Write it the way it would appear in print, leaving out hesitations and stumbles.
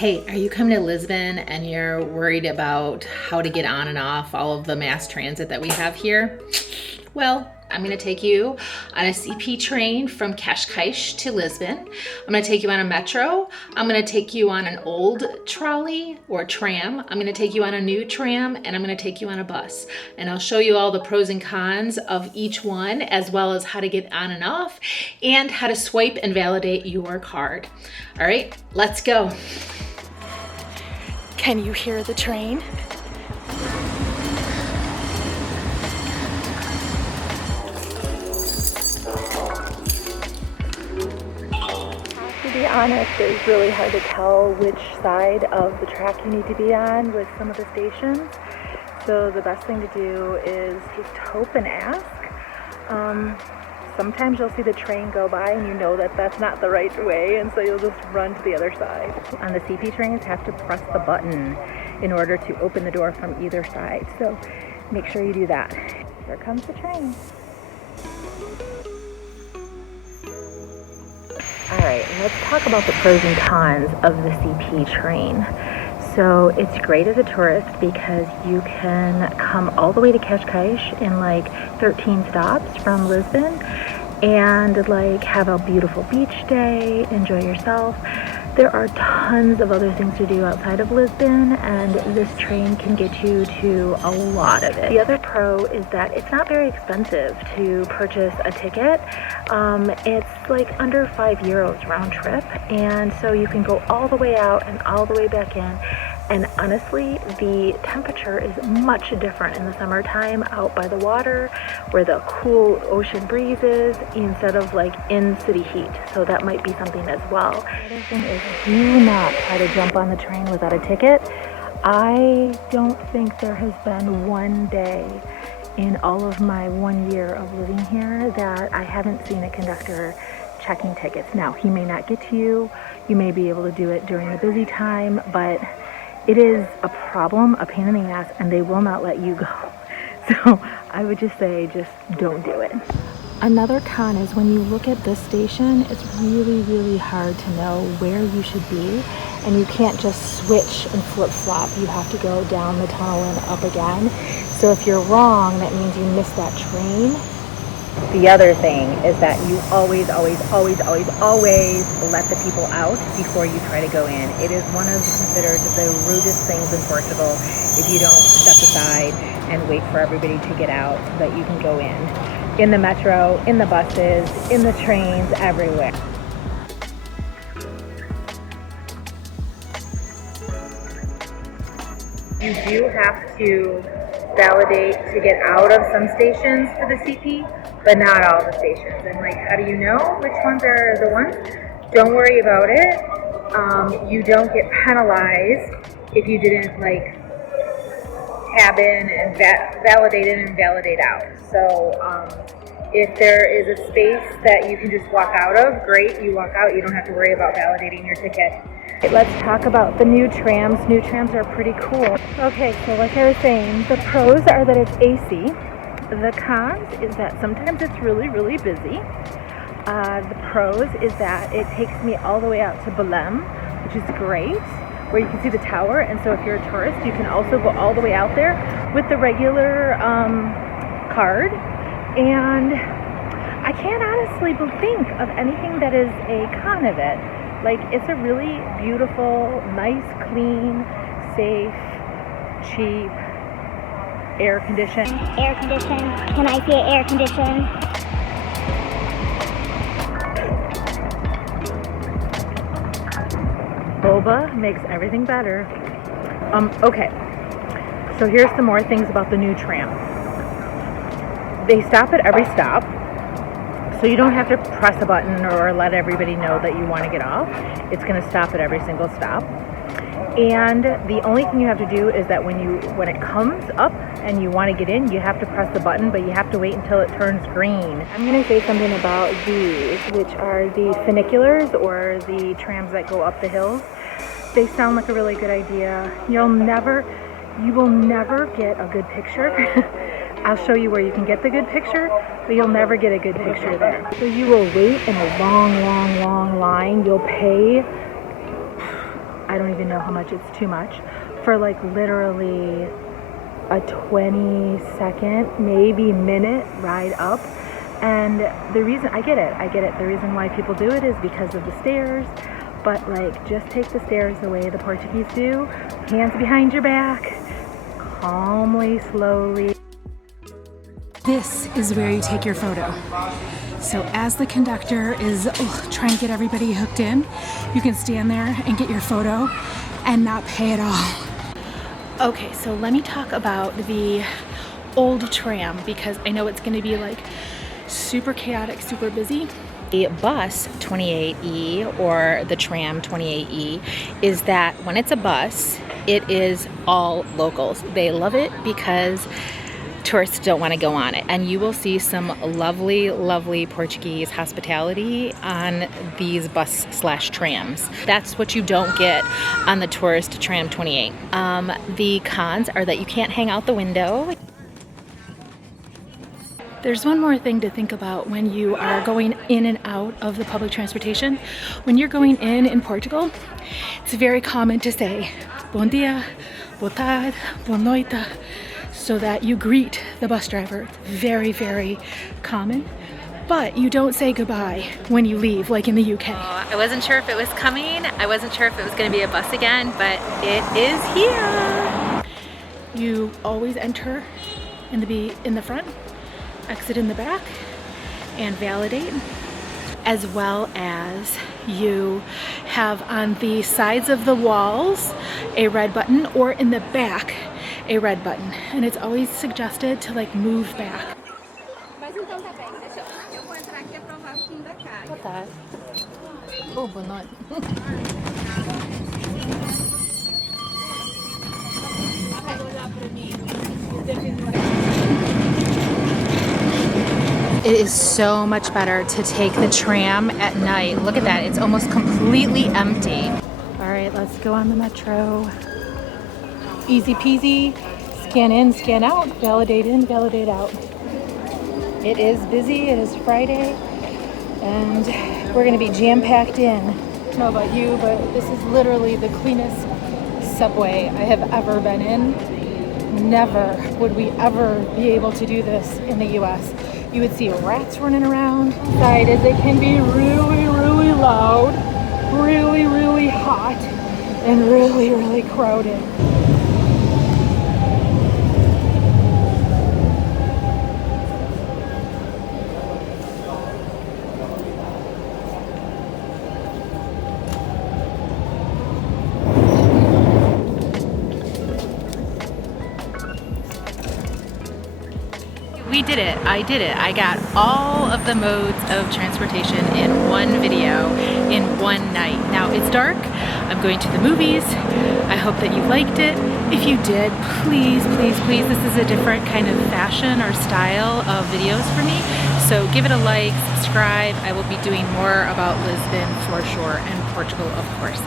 Hey, are you coming to Lisbon and you're worried about how to get on and off all of the mass transit that we have here? Well, I'm going to take you on a CP train from Cascais to Lisbon. I'm going to take you on a metro. I'm going to take you on an old trolley or tram. I'm going to take you on a new tram, and I'm going to take you on a bus. And I'll show you all the pros and cons of each one, as well as how to get on and off and how to swipe and validate your card. All right, let's go. Can you hear the train? To be honest, it's really hard to tell which side of the track you need to be on with some of the stations. So the best thing to do is just hope and ask. Sometimes you'll see the train go by and you know that that's not the right way, and so you'll just run to the other side. On the CP trains, have to press the button in order to open the door from either side. So make sure you do that. Here comes the train. All right, let's talk about the pros and cons of the CP train. So it's great as a tourist because you can come all the way to Cascais in like 13 stops from Lisbon and like have a beautiful beach day, enjoy yourself. There are tons of other things to do outside of Lisbon, and this train can get you to a lot of it. The other pro is that it's not very expensive to purchase a ticket. It's like under €5 round trip, and so you can go all the way out and all the way back in. And honestly, the temperature is much different in the summertime out by the water where the cool ocean breeze is instead of like in city heat. So that might be something as well. The other thing is, do not try to jump on the train without a ticket. I don't think there has been one day in all of my 1 year of living here that I haven't seen a conductor checking tickets. Now, he may not get to you. You may be able to do it during the busy time, but it is a problem, a pain in the ass, and they will not let you go. So I would just say, just don't do it. Another con is when you look at this station, it's really, really hard to know where you should be, and you can't just switch and flip-flop. You have to go down the tunnel and up again. So if you're wrong, that means you missed that train. The other thing is that you always let the people out before you try to go in. It is one of considered the rudest things in Portugal if you don't step aside and wait for everybody to get out so that you can go in. In the metro, in the buses, in the trains, everywhere. You do have to validate to get out of some stations for the CP, but not all the stations. And like, how do you know which ones are the ones? Don't worry about it. You don't get penalized if you didn't like tab in and validate in and validate out. So if there is a space that you can just walk out of, great, you walk out. You don't have to worry about validating your ticket. Let's talk about the new trams. New trams are pretty cool. Okay, so like I was saying, the pros are that it's AC. The cons is that sometimes it's really, really busy. The pros is that it takes me all the way out to Belém, which is great, where you can see the tower. And so if you're a tourist, you can also go all the way out there with the regular card. And I can't honestly think of anything that is a con of it. Like, it's a really beautiful, nice, clean, safe, cheap, air conditioned. Air condition. Can I see an air condition? Boba makes everything better. Okay, so here's some more things about the new tram. They stop at every stop, so you don't have to press a button or let everybody know that you want to get off. It's going to stop at every single stop. And the only thing you have to do is that when it comes up and you want to get in, you have to press the button, but you have to wait until it turns green. I'm going to say something about these, which are the funiculars, or the trams that go up the hills. They sound like a really good idea. You will never get a good picture. I'll show you where you can get the good picture, but you'll never get a good picture there. So you will wait in a long line. You'll pay I don't even know how much it's too much, for like literally a 20-second, maybe minute ride up. And the reason, I get it. The reason why people do it is because of the stairs. But like, just take the stairs the way the Portuguese do. Hands behind your back. Calmly, slowly. This is where you take your photo. So as the conductor is trying to get everybody hooked in, you can stand there and get your photo and not pay at all. Okay, so let me talk about the old tram, because I know it's gonna be like super chaotic, super busy. The bus 28E or the tram 28E is that when it's a bus, it is all locals. They love it because tourists don't want to go on it, and you will see some lovely, lovely Portuguese hospitality on these bus slash trams. That's what you don't get on the tourist tram 28. The cons are that you can't hang out the window. There's one more thing to think about when you are going in and out of the public transportation. When you're going in Portugal, it's very common to say bom dia, boa tarde, boa noite, so that you greet the bus driver. It's very, very common. But you don't say goodbye when you leave, like in the UK. I wasn't sure if it was coming. I wasn't sure if it was going to be a bus again, but it is here. You always enter in the front, exit in the back, and validate. As well as you have on the sides of the walls a red button, or in the back a red button, and it's always suggested to like move back. What that? Oh, but not. It is so much better to take the tram at night. Look at that, it's almost completely empty. All right, let's go on the metro. Easy peasy, scan in, scan out, validate in, validate out. It is busy, it is Friday, and we're gonna be jam-packed in. I don't know about you, but this is literally the cleanest subway I have ever been in. Never would we ever be able to do this in the US. You would see rats running around. Inside, as it can be really, really loud, really, really hot, and really, really crowded. We did it. I did it. I got all of the modes of transportation in one video in one night. Now it's dark. I'm going to the movies. I hope that you liked it. If you did, please, please, please, this is a different kind of fashion or style of videos for me. So give it a like, subscribe. I will be doing more about Lisbon for sure, and Portugal, of course.